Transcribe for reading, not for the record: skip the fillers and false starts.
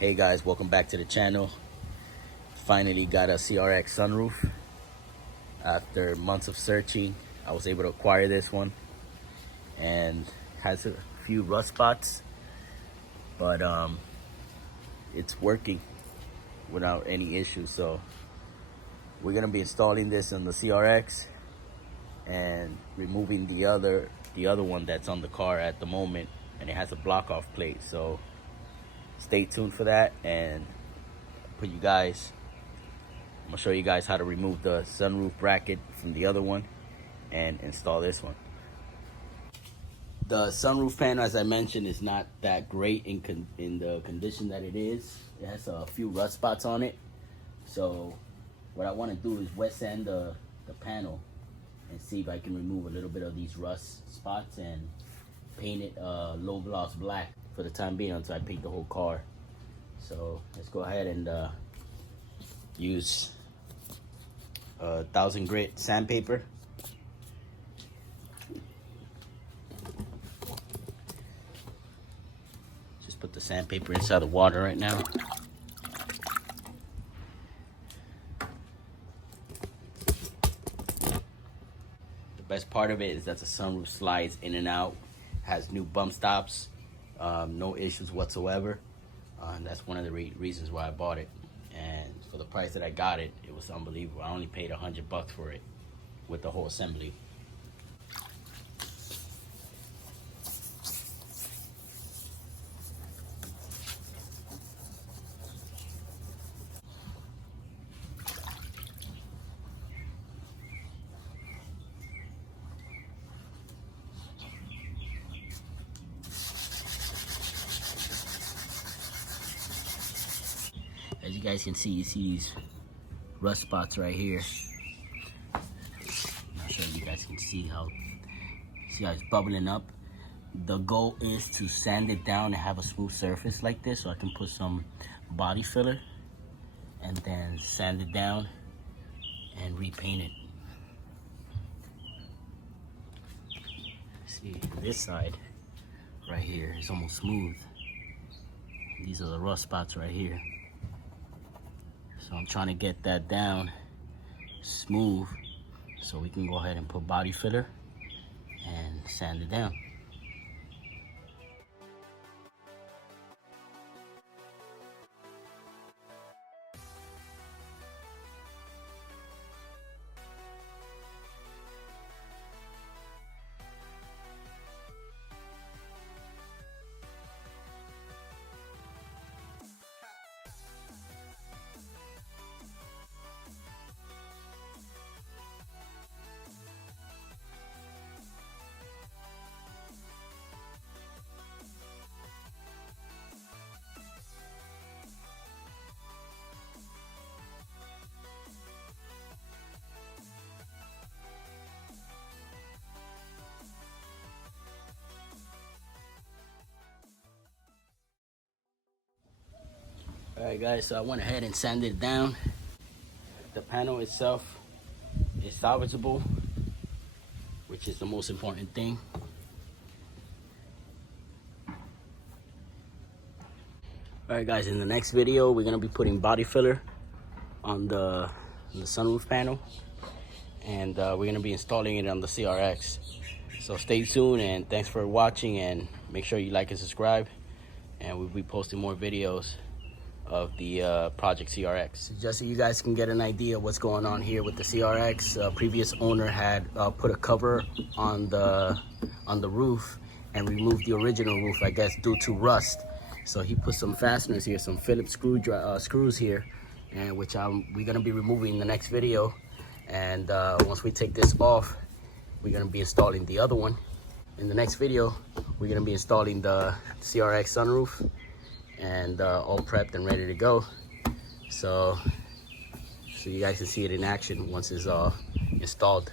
Hey guys, welcome back to the channel. Finally got a CRX sunroof. After months of searching, I was able to acquire this one, and has a few rust spots, but it's working without any issues. So we're gonna be installing this on the CRX and removing the other one that's on the car at the moment, and it has a block off plate. So stay tuned for that, and I'm gonna show you guys how to remove the sunroof bracket from the other one and install this one. The sunroof panel, as I mentioned, is not that great in the condition that it is. It has a few rust spots on it. So what I want to do is wet sand the panel and see if I can remove a little bit of these rust spots and paint it low gloss black for the time being until I paint the whole car. So let's go ahead and use 1000 grit sandpaper. Just put the sandpaper inside the water right now. The best part of it is that the sunroof slides in and out, has new bump stops, no issues whatsoever. And that's one of the reasons why I bought it. And for the price that I got it, it was unbelievable. I only paid $100 for it with the whole assembly. As you guys can see, you see these rust spots right here. I'm sure you guys can see how it's bubbling up. The goal is to sand it down and have a smooth surface like this, so I can put some body filler and then sand it down and repaint it. See, this side right here is almost smooth. These are the rust spots right here. So I'm trying to get that down smooth so we can go ahead and put body filler and sand it down. Alright guys, so I went ahead and sanded it down. The panel itself is salvageable, which is the most important thing. Alright guys, in the next video we're going to be putting body filler on the sunroof panel, and we're going to be installing it on the CRX. So stay tuned, and thanks for watching, and make sure you like and subscribe, and we'll be posting more videos of the Project CRX. Just so you guys can get an idea of what's going on here with the CRX, previous owner had put a cover on the roof and removed the original roof, I guess due to rust. So he put some fasteners here, some Phillips screws here, and which we're gonna be removing in the next video. And once we take this off, we're gonna be installing the other one. In the next video, we're gonna be installing the CRX sunroof, and all prepped and ready to go. So you guys can see it in action once it's installed.